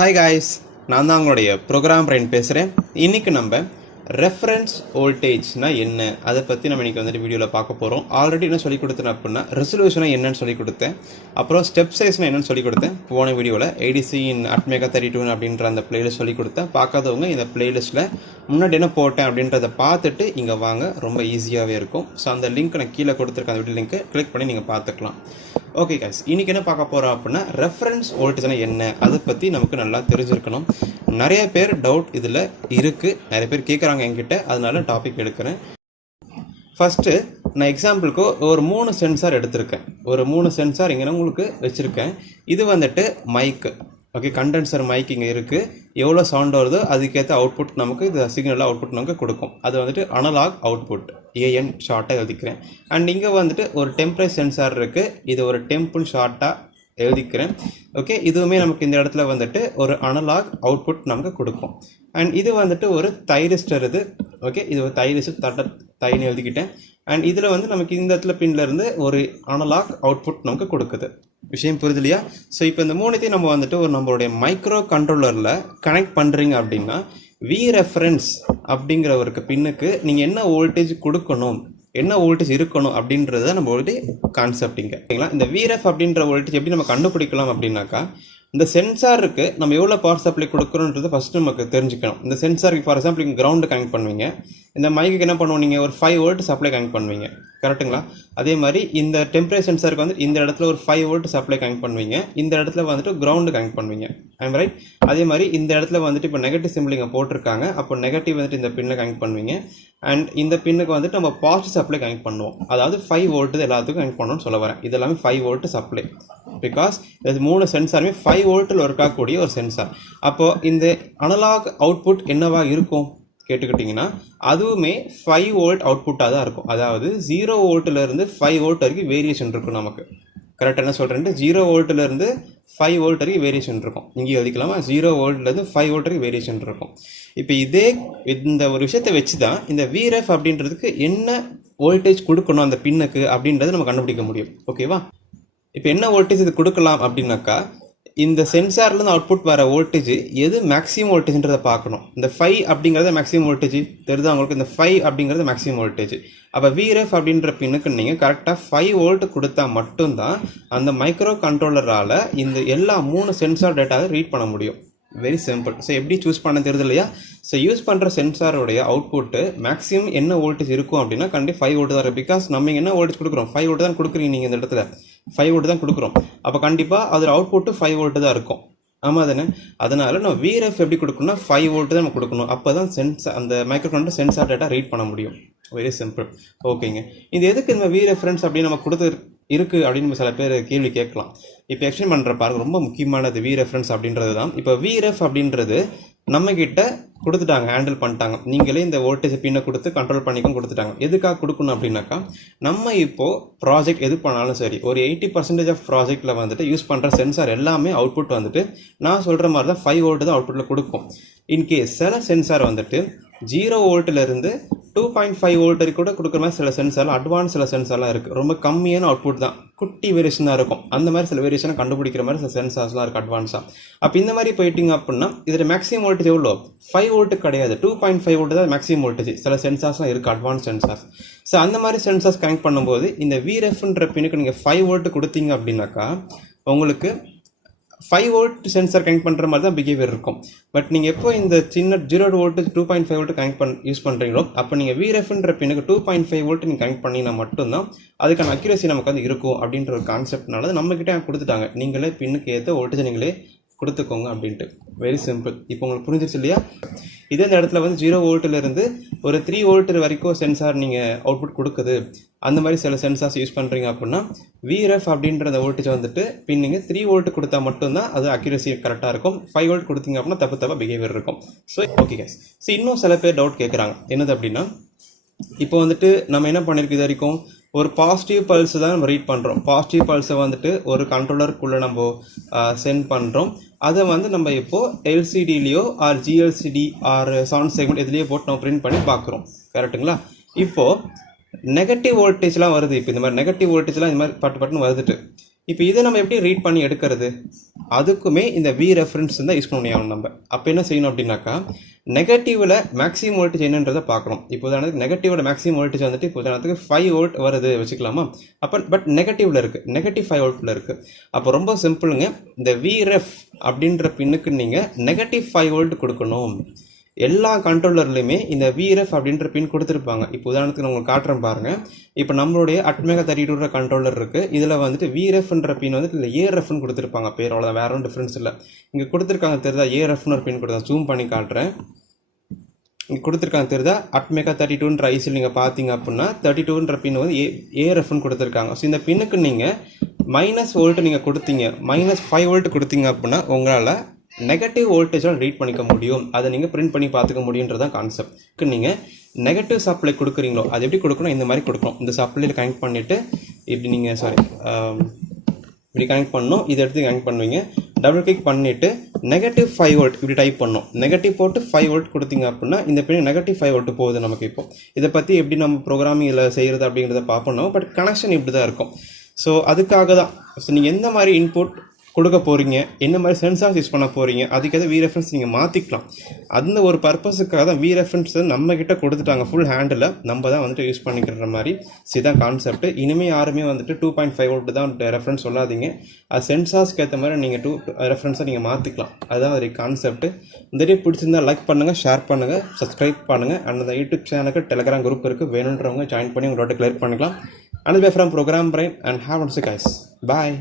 Hi guys, நான் தான் உங்களுடைய ப்ரோக்ராம் பிரைன் பேசுகிறேன். இன்றைக்கி நம்ம ரெஃபரன்ஸ் வோல்டேஜ்னா என்ன அதை பற்றி நம்ம இன்றைக்கி வந்துட்டு வீடியோவில் பார்க்க போகிறோம். ஆல்ரெடி என்ன சொல்லி கொடுத்தேன் அப்படின்னா ரெசல்யூஷனாக என்னன்னு சொல்லி கொடுத்தேன், அப்புறம் ஸ்டெப் சைஸ்னால் என்னென்னு சொல்லி கொடுத்தேன். போன வீடியோவில் ADC இன் Atmega32 அப்படின்ற அந்த பிளேலிஸ்ட் சொல்லி கொடுத்தேன். பார்க்காதவங்க இந்த பிளேலிஸ்ட்டில் முன்னாடி என்ன போட்டேன் அப்படின்றத பார்த்துட்டு இங்கே வாங்க, ரொம்ப ஈஸியாகவே இருக்கும். ஸோ அந்த லிங்க் நான் கீழே கொடுத்துருக்கேன், அந்த வீடியோ லிங்க்கு கிளிக் பண்ணி நீங்கள் பார்த்துக்கலாம். ஓகே கைஸ், இன்றைக்கி என்ன பார்க்க போகிறோம் அப்படின்னா ரெஃபரன்ஸ் வோல்டேஜ்னா என்ன அதை பற்றி நமக்கு நல்லா தெரிஞ்சிருக்கணும். நிறைய பேர் டவுட் இதில் இருக்குது, நிறைய பேர் கேட்குறாங்க என்கிட்ட, அதனால டாபிக் எடுக்கிறேன். ஃபஸ்ட்டு நான் எக்ஸாம்பிளுக்கு ஒரு 3 சென்சார் எடுத்திருக்கேன். ஒரு 3 சென்சார் இங்கே உங்களுக்கு வச்சுருக்கேன். இது வந்துட்டு மைக்கு, ஓகே, கண்டென்சர் மைக் இங்கே இருக்குது. எவ்வளோ சவுண்ட் வருதோ அதுக்கேற்ற அவுட்புட் நமக்கு இது சிக்னலாக அவுட்புட் நமக்கு கொடுக்கும். அது வந்துட்டு அனலாக் அவுட்புட், AN ஷார்ட்டாக எழுதிக்கிறேன். அண்ட் இங்கே வந்துட்டு ஒரு டெம்பரேச்சர் சென்சார் இருக்குது, இது ஒரு டெம்புன்னு ஷார்ட்டாக எழுதிக்கிறேன். ஓகே, இதுவுமே நமக்கு இந்த இடத்துல வந்துட்டு ஒரு அனலாக் அவுட்புட் நமக்கு கொடுக்கும். அண்ட் இது வந்துட்டு ஒரு தைரிஸ்டர், இது ஓகே, இது ஒரு தைரிஸ்டர் தைன்னு எழுதிக்கிட்டேன். அண்ட் இதில் வந்து நமக்கு இந்த இடத்துல பின்லேருந்து ஒரு அனலாக் அவுட்புட் நமக்கு கொடுக்குது. விஷயம் புரியுது இல்லையா? ஸோ இப்போ இந்த மூணுத்தையும் நம்ம வந்துட்டு ஒரு நம்மளுடைய மைக்ரோ கண்ட்ரோலரில் கனெக்ட் பண்ணுறீங்க அப்படின்னா Vref அப்படிங்கிற ஒரு பின்னுக்கு நீங்கள் என்ன வோல்டேஜ் கொடுக்கணும், என்ன வோல்டேஜ் இருக்கணும் அப்படின்றத நம்ம ஒரு கான்செப்ட் இங்கே ஓகேங்களா. இந்த Vref அப்படின்ற வோல்டேஜ் எப்படி நம்ம கண்டுபிடிக்கலாம் அப்படின்னாக்கா, இந்த சென்சாருக்கு நம்ம எவ்வளோ பவர் சப்ளை கொடுக்குறோன்றதை ஃபஸ்ட்டு நமக்கு தெரிஞ்சுக்கணும். இந்த சென்சாருக்கு ஃபார் எக்ஸாம்பிள் இங்கே கிரவுண்டு கனெக்ட் பண்ணுவீங்க, இந்த மைக்கு என்ன பண்ணுவோம், நீங்கள் ஒரு 5 வோல்ட் சப்ளை கனெக்ட் பண்ணுவீங்க, கரெக்டுங்களா? அதே மாதிரி இந்த டெம்பரேச்சர் சென்சாருக்கு வந்து இந்த இடத்துல ஒரு 5 வோல்ட் சப்ளை கனெக்ட் பண்ணுவீங்க, இந்த இடத்துல வந்துட்டு கிரவுண்டு கனெக்ட் பண்ணுவீங்க, ஐம் ரைட். அதே மாதிரி இந்த இடத்துல வந்துட்டு இப்போ நெகட்டிவ் சிம்பிள் இங்கே போட்டிருக்காங்க, அப்போ நெகட்டிவ் வந்துட்டு இந்த பின்னை கனெக்ட் பண்ணுவீங்க. அண்ட் இந்த பின்னுக்கு வந்துட்டு நம்ம பாசிட்டிவ் சப்ளை கனெக்ட் பண்ணுவோம், அதாவது 5 வோல்ட்டு எல்லாத்துக்கும் கனெக்ட் பண்ணணும்னு சொல்ல வரேன். இது எல்லாமே 5 வோல்ட் சப்ளை, பிகாஸ் இது 3 சென்சாருமே 5 வோல்ட்டில் ஒர்க் ஆகக்கூடிய ஒரு சென்சார். அப்போது இந்த அனலாக் அவுட்புட் என்னவா இருக்கும் கேட்டுக்கிட்டிங்கன்னா அதுவுமே 5 வோல்ட் அவுட்புட்டாக தான் இருக்கும். அதாவது 0 வோல்ட்டிலேருந்து 5 வோல்ட் வரைக்கும் வேரியேஷன் இருக்கும் நமக்கு. கரெக்டாக என்ன சொல்கிறேன்ட்டு 0 வோல்ட்டிலேருந்து 5 வோல்ட் வரைக்கும் வேரியேஷன் இருக்கும். இங்கே எழுதிக்கலாமா, 0 வோல்ட்லேருந்து 5 வோல்ட் வரைக்கும் வேரியேஷன் இருக்கும். இப்போ இந்த ஒரு விஷயத்தை வச்சு தான் இந்த Vref அப்படின்றதுக்கு என்ன வோல்டேஜ் கொடுக்கணும் அந்த பின்னுக்கு அப்படின்றத நம்ம கண்டுபிடிக்க முடியும். ஓகேவா? இப்போ என்ன வோல்டேஜ் இது கொடுக்கலாம் அப்படின்னாக்கா, இந்த சென்சார்லேருந்து அவுட்புட் வர வோல்டேஜ் எது மேக்ஸிமம் வோல்டேஜ்ன்றதை பார்க்கணும். இந்த 5 அப்படிங்கிறது மேக்ஸிமம் வோல்டேஜ் தெரியுது உங்களுக்கு, இந்த 5 அப்படிங்கிறது மேக்ஸிமம் வோல்டேஜ். அப்போ Vref அப்படின்ற பின்னுக்கு நீங்கள் கரெக்டாக 5 வோல்ட் கொடுத்தா மட்டும்தான் அந்த மைக்ரோ கண்ட்ரோலரால் இந்த எல்லா 3 சென்சார் டேட்டாவை ரீட் பண்ண முடியும். Very simple. ஸோ எப்படி சூஸ் பண்ண தெரியுது இல்லையா? ஸோ யூஸ் பண்ணுற சென்சாரோடைய அவுட்புட்டு மேக்ஸிமம் என்ன வோல்டேஜ் இருக்கும் அப்படின்னா கண்டிப்பாக 5 வோல்ட் தான் இருக்கும். பிகாஸ் நம்ம என்ன வோல்டேஜ் கொடுக்குறோம், 5 வோல்ட் தான் கொடுக்குறீங்க நீங்கள் இந்த இடத்துல, 5 வோல்ட் தான் கொடுக்குறோம். அப்போ கண்டிப்பாக அதோட அவுட்புட்டு 5 வோல்ட் தான் இருக்கும். ஆமாம் தானே? அதனால நம்ம Vref எப்படி கொடுக்கணும்னா 5 வோல்ட் தான் நம்ம கொடுக்கணும். அப்போ தான் அந்த micro controller sensor data read பண்ண முடியும். Very simple. ஓகேங்க, இது எதுக்கு இந்த Vref அப்படின்னு நம்ம கொடுத்து இருக்குது அப்படின்னு சில பேர் கேள்வி கேட்கலாம். இப்போ எக்ஸ்பிளைன் பண்ணுற பாருங்க, ரொம்ப முக்கியமானது Vref அப்படின்றது தான். இப்போ Vref அப்படின்றது நம்மக்கிட்ட கொடுத்துட்டாங்க, ஹேண்டில் பண்ணிட்டாங்க. நீங்களே இந்த வோல்டேஜ் பின்னை கொடுத்து கண்ட்ரோல் பண்ணிக்கும் கொடுத்துட்டாங்க. எதுக்காக கொடுக்கணும் அப்படின்னாக்கா, நம்ம இப்போது ப்ராஜெக்ட் எது பண்ணாலும் சரி, ஒரு 80% ஆஃப் ப்ராஜெக்டில் வந்துட்டு யூஸ் பண்ணுற சென்சார் எல்லாமே அவுட்புட் வந்துட்டு நான் சொல்கிற மாதிரி தான் 5 வோல்ட் தான் அவுட்புட்டில் கொடுக்கும். இன்கேஸ் சில சென்சார் வந்துட்டு 0 வோல்ட்டிலேருந்து 2.5 வோல்ட் வரைக்கும் கூட கொடுக்குற மாதிரி சில சென்சார்லாம், அட்வான்ஸ் சில சென்சார்லாம் இருக்குது. ரொம்ப கம்மியான அவுட்புட் தான், குட்டி வேரியேஷன் தான் இருக்கும். அந்த மாதிரி சில வேரியேஷனை கண்டுபிடிக்கிற மாதிரி சில சென்சார்ஸ்லாம் இருக்குது அட்வான்ஸாக. அப்போ இந்த மாதிரி போயிட்டீங்க அப்படின்னா இதில் மேக்ஸிமம் வோல்டேஜ் எவ்வளோ, 5 வோல்ட்டு கிடையாது, 2.5 வோல்ட் தான் மேக்ஸிமம் வோல்டேஜ். சில சென்சார்ஸ்லாம் இருக்குது அட்வான்ஸ் சென்சார்ஸ். ஸோ அந்த மாதிரி சென்சார்ஸ் கனெக்ட் பண்ணும்போது இந்த Vrefன்ற பின்னுக்கு நீங்கள் 5 வோல்ட் கொடுத்தீங்க அப்படின்னாக்கா உங்களுக்கு 5 வோல்ட் சென்சார் கனெக்ட் பண்ணுற மாதிரி தான் பிஹேவியர் இருக்கும். பட் நீங்கள் எப்போ இந்த சின்ன 0 வோல்ட் 2.5 வோல்ட் கனெக்ட் யூஸ் பண்ணுறீங்களோ அப்போ நீங்கள் Vrefன்ற பின்னுக்கு 2.5 வோல்ட் நீங்கள் கனெக்ட் பண்ணினா மட்டும்தான் அதுக்கான அக்யூரசி நமக்கு வந்து இருக்கும் அப்படின்ற ஒரு கான்செப்ட்னால நம்மக்கிட்ட கொடுத்துட்டாங்க. நீங்களே பின்னுக்கு ஏற்ற வோல்டேஜ் நீங்களே கொடுத்துக்கோங்க அப்படின்ட்டு. Very simple. இப்போ உங்களுக்கு புரிஞ்சிருச்சு இல்லையா? இதே இந்த இடத்துல வந்து 0 வோல்ட்டிலேருந்து ஒரு 3 வோல்ட் வரைக்கும் சென்சார் நீங்கள் அவுட்புட் கொடுக்குது, அந்த மாதிரி சில சென்சார்ஸ் யூஸ் பண்ணுறீங்க அப்படின்னா Vref அப்படின்ற அந்த வோல்டேஜ் வந்துட்டு பின் நீங்கள் 3 வோல்ட் கொடுத்தா மட்டும்தான் அது அக்யூரசி கரெக்டாக இருக்கும். 5 வோல்ட் கொடுத்தீங்க அப்படின்னா தப்பாக பிஹேவியர் இருக்கும். ஸோ ஓகே கைஸ், ஸோ இன்னும் சில பேர் டவுட் கேட்குறாங்க. என்னது அப்படின்னா, இப்போ வந்துட்டு நம்ம என்ன பண்ணியிருக்கு இது வரைக்கும் ஒரு பாசிட்டிவ் பல்ஸ் தான் நம்ம ரீட் பண்ணுறோம். பாசிட்டிவ் பல்ஸை வந்துட்டு ஒரு கண்ட்ரோலருக்குள்ளே நம்ம சென்ட் பண்ணுறோம். அதை வந்து நம்ம இப்போது எல்சிடிலேயோ or GLCD or sound segment இதுலேயோ போட்டு நம்ம பிரிண்ட் பண்ணி பார்க்குறோம், கரெக்டுங்களா? இப்போது நெகட்டிவ் வோல்டேஜ்லாம் வருது. இப்போ இந்த மாதிரி நெகட்டிவ் வோல்டேஜ்லாம் இந்த மாதிரி பட்டுன்னு வருதுட்டு இப்போ இதை நம்ம எப்படி ரீட் பண்ணி எடுக்கிறது, அதுக்குமே இந்த வி ரெஃபரன்ஸ் தான் யூஸ் பண்ணணும் நம்ம. அப்போ என்ன செய்யணும் அப்படின்னாக்கா, நெகட்டிவில் மேக்ஸிமம் வோல்டேஜ் என்னன்றதை பார்க்கணும். இப்போ உதாரணத்துக்கு நெகட்டிவோட மேக்ஸிமம் வோல்டேஜ் வந்துட்டு இப்போ உதாரணத்துக்கு 5 வோல்ட் வருது வச்சுக்கலாமா. அப்போ பட் நெகட்டிவில் இருக்குது, நெகட்டிவ் 5 வோல்ட்டில் இருக்குது. அப்போ ரொம்ப சிம்பிளுங்க, இந்த Vref அப்படின்ற பின்னுக்கு நீங்கள் நெகட்டிவ் 5 வோல்ட் கொடுக்கணும். எல்லா கண்ட்ரோலர்லையுமே இந்த Vref அப்படின்ற பின் கொடுத்துருப்பாங்க. இப்போ உதாரணத்துக்கு நான் உங்களுக்கு காட்டுறேன் பாருங்கள். இப்போ நம்மளுடைய Atmega32 கண்ட்ரோலர் இருக்குது. இதில் வந்துட்டு Vrefன்ற பின் வந்துட்டு இல்லை Arefன்னு கொடுத்துருப்பாங்க. பேர் அவ்வளோதான், வேற ஒன்றும் டிஃப்ரென்ஸ் இல்லை. இங்கே கொடுத்துருக்காங்க தெரியுதா, Arefன்னு ஒரு பின் கொடுத்தா, ஜூம் பண்ணி காட்டுறேன். இங்கே கொடுத்துருக்காங்க தெரியுதா, Atmega32 ஐசியில் நீங்கள் பார்த்தீங்க அப்படின்னா 32 பின் வந்து Arefன்னு கொடுத்துருக்காங்க. ஸோ இந்த பின்னுக்கு நீங்கள் மைனஸ் வோல்ட் நீங்கள் கொடுத்தீங்க, -5 வோல்ட் கொடுத்தீங்க அப்படின்னா உங்களால் நெகட்டிவ் வோல்டேஜால் ரீட் பண்ணிக்க முடியும். அதை நீங்கள் பிரிண்ட் பண்ணி பார்த்துக்க முடியுன்றதான் கான்செப்ட். நீங்கள் நெகட்டிவ் சப்ளை கொடுக்குறீங்களோ அது எப்படி கொடுக்கணும், இந்த மாதிரி கொடுக்கணும். இந்த சப்ளையில் கனெக்ட் பண்ணிவிட்டு இப்படி நீங்கள் இப்படி கனெக்ட் பண்ணணும். இதை எடுத்து கனெக்ட் பண்ணுவீங்க, டபுள் கிளிக் பண்ணிவிட்டு நெகட்டிவ் 5 வோல்ட் இப்படி டைப் பண்ணணும். நெகட்டிவ் போட்டு 5 வோல்ட் கொடுத்தீங்க அப்படின்னா இந்த பின் நெகட்டிவ் 5 வோல்ட் போகுது நமக்கு. இப்போ இதை பற்றி எப்படி நம்ம ப்ரோக்ராமிங்கில் செய்கிறது அப்படிங்கிறத பார்ப்போம். பட் கனெக்ஷன் இப்படி தான் இருக்கும். ஸோ அதுக்காக தான் நீங்கள் எந்த மாதிரி இன்புட் கொடுக்க போகிறீங்க, என்ன மாதிரி சென்சார்ஸ் யூஸ் பண்ண போகிறீங்க, அதுக்கு Vref நீங்கள் மாற்றிக்கலாம். அந்த ஒரு பர்பஸுக்காக தான் Vref நம்மக்கிட்ட கொடுத்துட்டாங்க. ஃபுல் ஹேண்டில் நம்ம தான் வந்துட்டு யூஸ் பண்ணிக்கிற மாதிரி. இதுதான் கான்செப்ட். இனிமேல் யாருமே வந்துட்டு 2.5 வோல்ட் தான் ரெஃபரன்ஸ் சொல்லாதீங்க. அது சென்சார்ஸ்க்கு ஏற்ற மாதிரி நீங்கள் ரெஃபரன்ஸை நீங்கள் மாற்றிக்கலாம். அதுதான் ஒரு கான்செப்ட். இந்த வீடியோ பிடிச்சிருந்தா லைக் பண்ணுங்கள், ஷேர் பண்ணுங்கள், சப்ஸ்கிரைப் பண்ணுங்கள். அண்ட் அந்த யூடியூப் சேனலுக்கு டெலிகிராம் குரூப் இருக்குது, வேணுன்றவங்க ஜாயின் பண்ணி உங்களோட கிளியர் பண்ணிக்கலாம். And bye from Program Brain and have a nice guys. Bye.